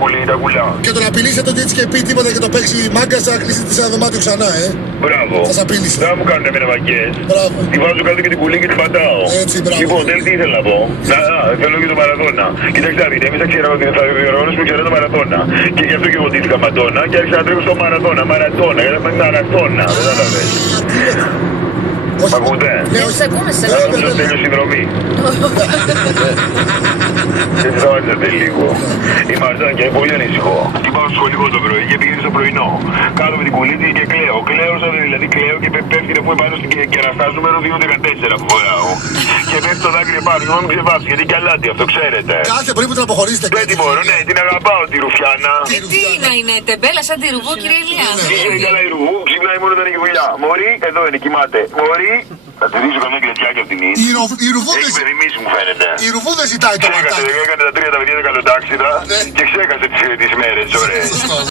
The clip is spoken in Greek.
κουλή, τα κουλά. Και τον απειλήσετε ότι έτσι και πει τίποτα και το παίξει μάγκα, θα κλείσει τη ένα δωμάτιο ξανά, Μπράβο. Σας απείλησε. Δεν μου κάνουν εμένα μαγκές. Μπράβο. Τη βάζω κάτω και την κουλή και την πατάω. Έτσι, μπράβο. Λοιπόν, τι ήθελα να πω. Θέλω και τον Μαραδόνα. Κοιτάξτε, δείτε, εμείς θα ξέραμε ότι θα διοργανώσουμε και τον Μαραδόνα. Και γι' αυτό και εγώ ντύθηκα Μαντόνα και άρχισα να τρέχω στο Μαραδόνα. Μαραδόνα, Μαραδόνα. Κατάλαβες. Μ' ακούτε? Ναι, σε ακούμε, σε Άρα ακούμε. θα τέλειο συνδρομή. Έτσι θα βάζετε λίγο. Η Μαρτάκια είναι πολύ ανησυχώ. Την πάω στο σχολικό το πρωί και πήγαινε στο πρωινό. Κάτω με την κουλίτη και κλαίω. Κλαίω σαν δηλαδή κλαίω και πέφτει να πούμε πάνω στην κεραστάζ νούμερο 214 που φοράω. Και πέφτει το δάκρυ πάνω. Μην μου ξεβάψει γιατί κι αλάτι αυτό ξέρετε. Κάθε πρωί που την αποχωρήσετε. Δεν την μπορώ, ναι, την αγαπάω τη Ρουφιάνα. Τι να είναι, τεμπέλα σαν τη ρουβού, κύριε Ηλία. Είχε καλά η Ρουβού, ξυπνάει μόνο όταν έχει δουλειά. Μωρή, εδώ είναι, κοιμάται. Μωρή, θα τη δείξω καμιά κλετιάκια από την ύλη. Έχει παιδιμήσει μου φαίνεται. Η Ρουβού δεν ζητάει το Ξέχασε, ματάκι. έκανε τα τρία τα παιδιά τα καλοτάξιδα και ξέχασε τις μέρες, ωραίες. Σωστό.